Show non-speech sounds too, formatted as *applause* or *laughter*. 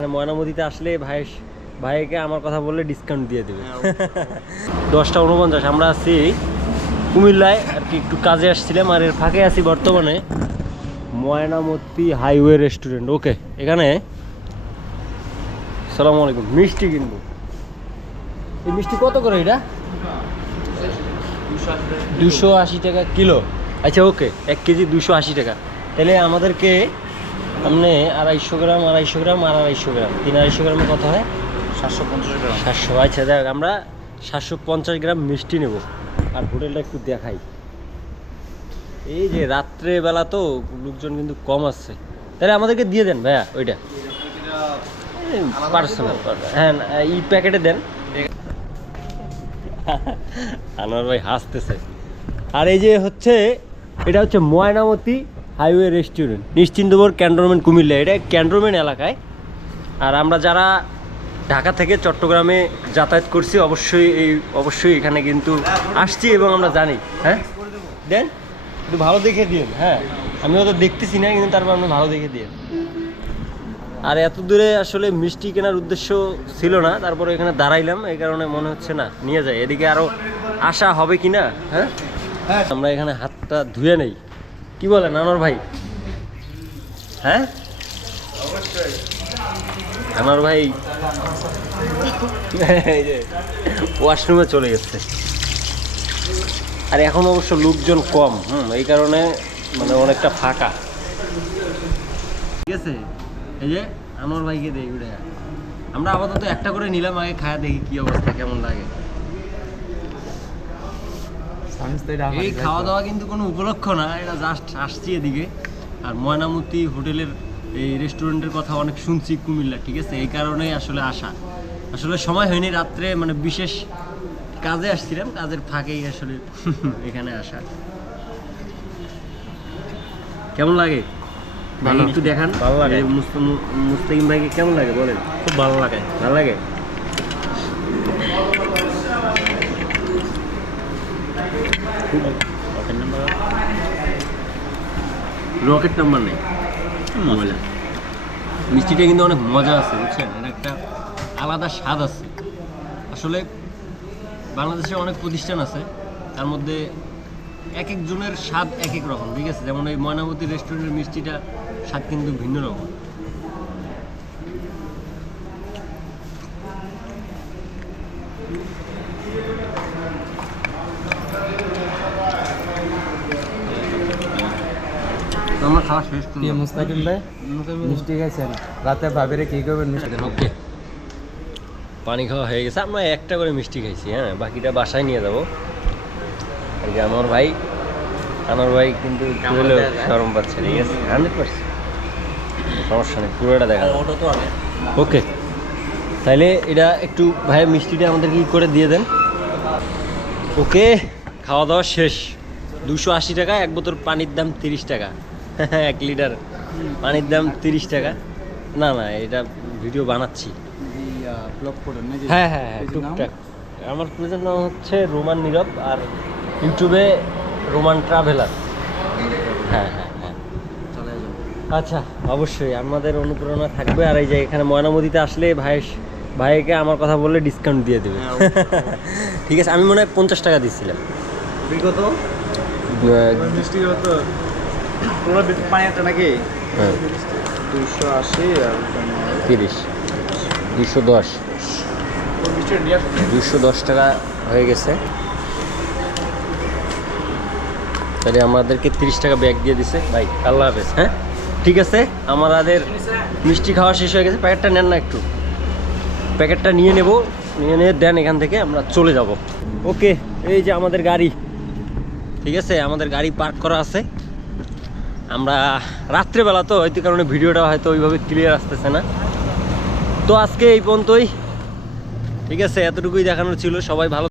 মানে ময়নামতিতে আসলে ভাই ভাইকে আমার কথা বললে ডিসকাউন্ট দিয়ে দেবে। *laughs* দশটা উনপঞ্চাশ আমরা আছি কুমিল্লায় আর কি একটু কাজে আসছিলাম আর এর ফাঁকে আছি বর্তমানে ময়নামতি হাইওয়ে রেস্টুরেন্ট। ওকে এখানে সালাম আলাইকুম মিষ্টি কিনবো। এই মিষ্টি কত করে এটা? দুশো আশি টাকা কিলো। আচ্ছা ওকে এক কেজি দুশো আশি টাকা। তাহলে আমাদেরকে আপনি আড়াইশো গ্রাম আড়াইশো গ্রাম আর আড়াইশো গ্রাম। তিন আড়াইশো গ্রামে কত হয়? সাতশো পঞ্চাশ গ্রাম। সাতশো। আচ্ছা দেখ আমরা সাতশো পঞ্চাশ গ্রাম মিষ্টি নেব। আর হোটেলটা একটু দেখাই। এই যে রাত্রে বেলা তো লোকজন কিন্তু কম আসছে। তাহলে আমাদেরকে দিয়ে দেন ভাইয়া ওইটা। পার্সোনাল। হ্যাঁ এই প্যাকেটে দেন। আনোয়ার ভাই হাসতেছে। আর এই যে হচ্ছে এটা হচ্ছে Mainamati highway restaurant. Nischintapur cantonment Comilla. এটা ক্যান্টনমেন্ট এলাকায়। আর আমরা যারা ঢাকা থেকে চট্টগ্রামে যাতায়াত করছি অবশ্যই এই অবশ্যই এখানে কিন্তু আসছি এবং আমরা জানি। হ্যাঁ? দেন একটু ভালো দেখে দিন হ্যাঁ আমি তো দেখতেছি না কিন্তু তারপর আপনি ভালো দেখে দিন আর এত দূরে আসলে মিষ্টি কেনার উদ্দেশ্য ছিল না তারপরে এখানে দাঁড়াইলাম এই কারণে মনে হচ্ছে না নিয়ে যায় এদিকে আরও আশা হবে কি না হ্যাঁ? হ্যাঁ। আমরা এখানে হাতটা ধুয়ে নেই। কি বলেন আনোয়ার ভাই? হ্যাঁ? আনোয়ার ভাই। ওয়াশরুমে চলে গেছে। আর এখন অবশ্য লোকজন কম, হুম, এই কারণে মানে অনেকটা ফাঁকা। ঠিক আছে? এই যে আনোয়ার ভাইকে দেই আমরা আপাতত একটা করে নিলাম, আগে খায়া দেখি কি অবস্থা, কেমন লাগে। এই খাওয়া দাওয়া কিন্তু কোনো উপলক্ষ না এটা জাস্ট আসছি এদিকে। আর ময়নামতি হোটেলের এই রেস্টুরেন্টের কথা অনেক শুনছি কুমিল্লা ঠিক আছে? এই কারণেই আসলে আসা। আসলে সময় হয়নি রাত্রে মানে বিশেষ কাজে আসছিলাম কাজের ফাঁকেই আসলে *laughs* এখানে আসা। কেমন লাগে? ভালো। একটু দেখান। ভালো লাগে। মুস্তাকিম ভাইকে কেমন লাগে বলেন? খুব ভালো লাগে। ভালো লাগে? রকেট নাম্বার নেই। মোবাইলে মিষ্টিটা কিন্তু অনেক মজা আছে, বুঝছেন? এটা একটা আলাদা স্বাদ আছে। আসলে বাংলাদেশে অনেক প্রতিষ্ঠান আছে, তার মধ্যে এক একজনের স্বাদ এক এক রকম, ঠিক আছে? যেমন এই ময়নামতি রেস্টুরেন্টের মিষ্টিটা স্বাদ কিন্তু ভিন্ন রকম। খাওয়া শেষ করলাম। মুস্তাকিম ভাই? মিষ্টি খাইছেন? রাতে ভাবিরে কি করবেন মিষ্টি? ওকে। পানি খাওয়া হয়ে গেছে। আমরা একটা করে মিষ্টি খাইছি হ্যাঁ? বাকিটা বাসায় নিয়ে যাব। এই যে আমার ভাই আমার ভাই কিন্তু সরম পাচ্ছে ঠিক আছে? হান্ড্রেড পার্সেন্ট সমস্যা নেই পুরোটা দেখা ওকে। তাইলে এটা একটু ভাই মিষ্টিটা আমাদের কি করে দিয়ে দেন? ওকে খাওয়া দাওয়া শেষ। দুশো আশি টাকা এক বোতল পানির দাম তিরিশ টাকা। *laughs* এক লিটার পানির দাম তিরিশ টাকা। না না এটা ভিডিও বানাচ্ছি। হ্যাঁ হ্যাঁ হ্যাঁ টুকটাক। আমার পেজের নাম হচ্ছে রোমান নীরব আর ইউটিউবে রোমান ট্রাভেলার। হ্যাঁ হ্যাঁ হ্যাঁ। আচ্ছা অবশ্যই আমাদের অনুপ্রেরণা থাকবে। আর এই যে এখানে ময়নামতিতে আসলে ভাই ভাইকে আমার কথা বললে ডিসকাউন্ট দিয়ে দেবে। হ্যাঁ, *laughs* ঠিক আছে আমি মনে হয় পঞ্চাশ টাকা দিচ্ছিলাম। বিগত? তোমরা পানি নাকি? হ্যাঁ। দুশো আশি আর তিরিশ। দুশো দশ। দুশো দশ টাকা হয়ে গেছে। তাহলে আমাদেরকে তিরিশ টাকা ব্যাগ দিয়ে দিছে। ভাই আল্লাহ হাফেজ হ্যাঁ? ঠিক আছে? আমাদের মিষ্টি খাওয়া শেষ হয়ে গেছে। প্যাকেটটা নেন না একটু। প্যাকেটটা নিয়ে নেব। নিয়ে নিয়ে দেন এখান থেকে আমরা চলে যাব। ওকে এই যে আমাদের গাড়ি। ঠিক আছে? আমাদের গাড়ি পার্ক করা আছে। আমরা রাত্রেবেলা তো হয়তো কারণে ভিডিওটা হয়তো ওইভাবে ক্লিয়ার আসতেছে না। তো আজকে এই পর্যন্তই। ঠিক আছে, এতটুকুই দেখানোর ছিল। সবাই ভালো